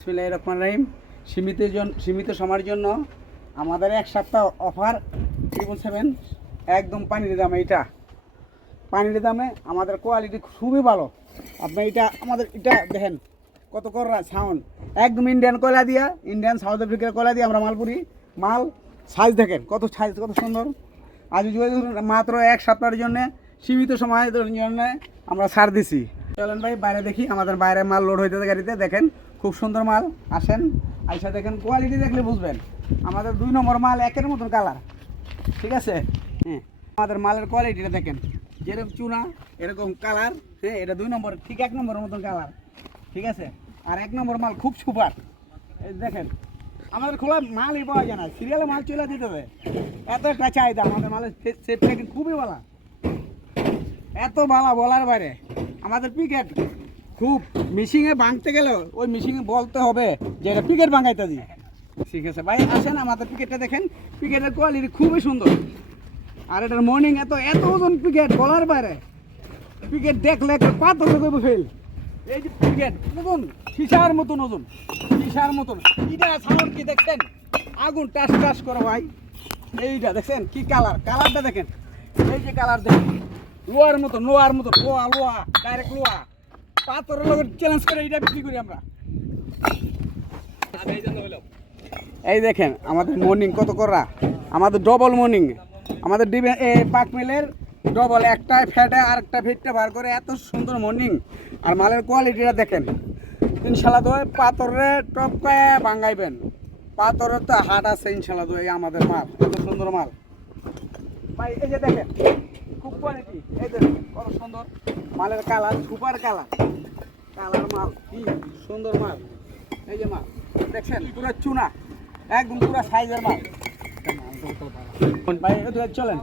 বিসমিল্লাহ রহমান রহিম। সীমিত সীমিত সময়ের জন্য আমাদের এক সপ্তাহ অফার ট্রিপল সেভেন একদম পানির দামে এটা। পানির দামে আমাদের কোয়ালিটি খুবই ভালো। আপনি এটা আমাদের এটা দেখেন কত কর সাউন্ড একদম ইন্ডিয়ান কয়লা দিয়া ইন্ডিয়ান সাউথ আফ্রিকার কয়লা দিয়ে আমরা মালপুরি। মাল সাইজ দেখেন, কত সাইজ কত সুন্দর। আজ মাত্র এক সপ্তাহের জন্য, সীমিত সময়ের জন্য আমরা ছাড় দিছি। চলেন ভাই, বাইরে দেখি, আমাদের বাইরে মাল লোড হইতে গাড়িতে, দেখেন। খুব সুন্দর মাল, আসেন। আইসা দেখেন কোয়ালিটি দেখলে বুঝবেন। আমাদের দুই নম্বর মাল একের মতন কালার ঠিক আছে? হ্যাঁ। আমাদের মালের কোয়ালিটিটা দেখেন। যেরকম চুনা, এরকম কালার হ্যাঁ এটা দুই নম্বর, ঠিক এক নম্বরের মতন কালার ঠিক আছে? আর এক নম্বর মাল খুব সুপার। দেখেন, আমাদের খোলা মালই পাওয়া যায় না। সিরিয়ালে মাল চলে দিতে হবে। এত একটা চাহিদা, আমাদের মালের প্যাকিং খুবই ভালো। এত ভালো বলার বাইরে। আমাদের পিকেট খুব মিশিংয়ে ভাঙতে গেলে ওই মিশিংয়ে বলতে হবে যে এটা পিকেট ভাঙাইতে দিই ঠিক আছে, ভাই, আসেন আমাদের পিকেটটা দেখেন। পিকেটের কোয়ালিটি খুবই সুন্দর। আর এটার মর্নিং এত এত ওজন পিকেট বলার বাইরে। পিকেট দেখলে একটা পাথর দেবো ফেল এই যে পিকেট ওজন সিসার মতন ওজন, সিসার মতন। এটা সাউন্ড কি দেখছেন? আগুন টাস টাস করে ভাই। এইটা দেখছেন কি কালার কালারটা দেখেন। এই যে কালার দেখেন। লোয়ার মতো লোয়ার মতো লোয়া লোয়া ডাইরেক্ট লোয়া পাথরের লোক চ্যালেঞ্জ করে এইটা বিক্রি করি আমরা। এই দেখেন, আমাদের মর্নিং কত করা? আমাদের ডবল মর্নিং আমাদের ডিবে পাক মিলের ডবল একটাই ফ্যাটে আর একটা ফিটটা বার করে এত সুন্দর মর্নিং আর মালের কোয়ালিটিটা দেখেন। ইনশাল্লাহ দই পাথরে টপকায় বাঙ্গাইবেন পাথরের তো হাট আছে ইনশাল্লাহ দই আমাদের মাল, এত সুন্দর মাল। ভাই, এই যে দেখেন, খুব কোয়ালিটি এই দেখেন। মালের কালার, সুপার কালার। কালার মাল, কি সুন্দর মাল। এই যে মাল, দেখছেন? পুরো চুনা, একদম পুরো সাইজের মাল। ভাই এদিকে চলেন।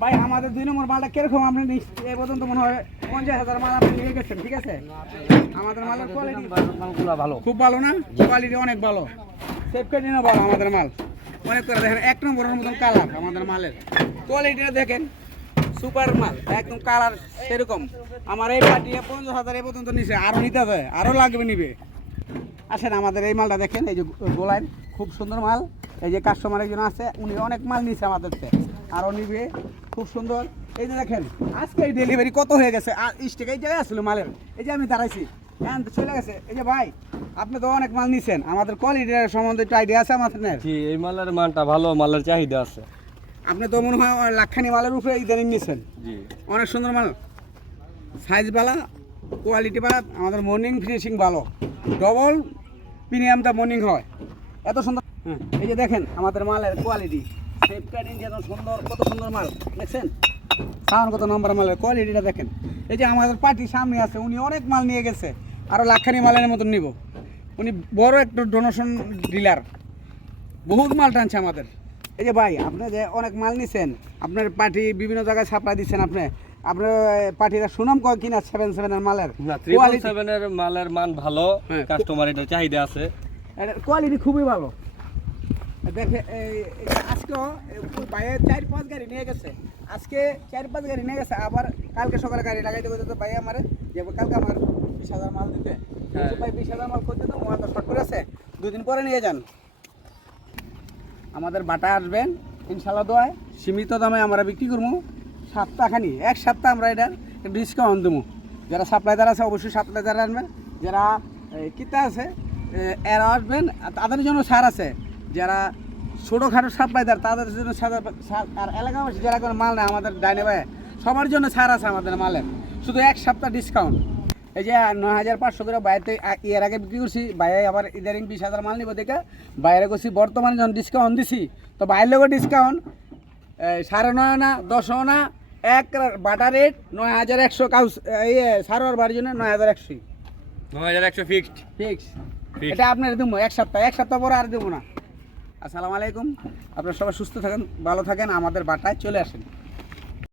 ভাই, আমাদের দুই নম্বর মালটা কীরকম? আপনি নিস- এ পর্যন্ত মনে হয় পঞ্চাশ হাজার মাল আপনি নিয়ে গেছেন, ঠিক আছে? আমাদের মালের কোয়ালিটি ভালো খুব ভালো না? কোয়ালিটি অনেক ভালো। সেফকেটিনও ভালো আমাদের মাল। অনেক করে দেখেন, এক নম্বরের মতন কালার আমাদের মালের। কোয়ালিটিটা দেখেন। সুপার মাল, একদম কালার সেরকম। আমার এই পার্টি পঞ্চাশ হাজার এ পর্যন্ত নিছে আরও নিতে হবে আরও লাগবে নিবে। আসেন, আমাদের এই মালটা দেখেন, এই যে গোলাইন, খুব সুন্দর মাল। এই যে কাস্টমার একজন আছে, উনি অনেক মাল নিছে আমাদের থেকে আরও নিবে, খুব সুন্দর। এই যে দেখেন, আজকে এই ডেলিভারি কত হয়ে গেছে? আর স্টেক এই জায়গায় আসলো মালের। এই যে আমি দাঁড়াইছি হ্যাঁ চলে গেছে। এই যে ভাই, আপনি তো অনেক মাল নিছেন, আমাদের কোয়ালিটির সম্বন্ধে একটু আইডিয়া আছে আমাদের? এই মালের মানটা ভালো, মালের চাহিদা আছে। আপনি তো মনে হয় লাক্ষানি মালের উপরে ইদানিং নিয়েছেন অনেক সুন্দর মাল। সাইজ বালা কোয়ালিটি বালা আমাদের মর্নিং ফিনিশিং ভালো। ডবল প্রিমিয়ামটা মর্নিং হয়। এত সুন্দর হ্যাঁ এই যে দেখেন আমাদের মালের কোয়ালিটি সেফ কাটিং যেন সুন্দর কত সুন্দর মাল। দেখছেন? সাউন্ড কত নম্বর মালের কোয়ালিটিটা দেখেন। এই যে আমাদের পার্টি সামনে আছে উনি অনেক মাল নিয়ে গেছে। আরও লাক্ষানি মালের মতন নিব। উনি বড় একটা ডোনেশন ডিলার বহুত মাল টানছে আমাদের। এই যে ভাই আপনি যে অনেক মাল নিছেন আপনার পার্টি বিভিন্ন জায়গায় সাপ্লাই দিচ্ছেন আপনি আপনার পার্টিরা সুনাম কয় কিনা সেভেন সেভেনের মালের? সেভেনের মালের মান ভালো হ্যাঁ। কাস্টমার এটা চাহিদা আছে। কোয়ালিটি খুবই ভালো। দেখে আজকেও বাইরে চার পাঁচ গাড়ি নিয়ে গেছে। আজকে চার পাঁচ গাড়ি নিয়ে গেছে আবার কালকে সকালে গাড়ি লাগাইতে বলতে ভাই আমার যে কালকে আমার বিশ হাজার মাল দিতে। হ্যাঁ। ভাই বিশ হাজার মাল করতে তো মোয়া তো শর্ট করে আছে। দুদিন পরে নিয়ে যান। আমাদের বাটা আসবেন, ইনশাল্লাহ দোয়ায়। সীমিত দামে আমরা বিক্রি করব। সপ্তাহখানি, এক সপ্তাহ আমরা এটার ডিসকাউন্ট দেবো। যারা সাপ্লাইদার আছে, অবশ্যই সাপ্লাইদার আনবেন। যারা কিতা আছে এরা আসবেন। তাদের জন্য সার আছে। যারা ছোটোখাটো সাপ্লাইদার তাদের জন্য আর এলাকাবাসী যারা কোনো মাল নেয়, আমাদের ডাইনে ভাই সবার জন্য ছাড় আছে আমাদের মালের। শুধু এক সপ্তাহ ডিসকাউন্ট এই যে নয় হাজার পাঁচশো করে বাইরে এর আগে বিক্রি করছি বাইরে আবার ইদারিং বিশ হাজার মাল নিব দেখে। বাইরে করছি বর্তমানে যখন ডিসকাউন্ট দিছি তো বাইরের লোকের ডিসকাউন্ট সাড়ে নয় না দশ না এক বাটা রেট নয় হাজার একশো কাউস ইয়ে সারোয়ার বাড়ির জন্য নয় হাজার একশো। নয় হাজার একশো ফিক্সড ফিক্স Fixed. এটা আপনার দেবো এক সপ্তাহ এক সপ্তাহ পরে আর দেবো না। আসসালামু আলাইকুম। আপনারা সবাই সুস্থ থাকেন ভালো থাকেন আমাদের বাটায় চলে আসেন।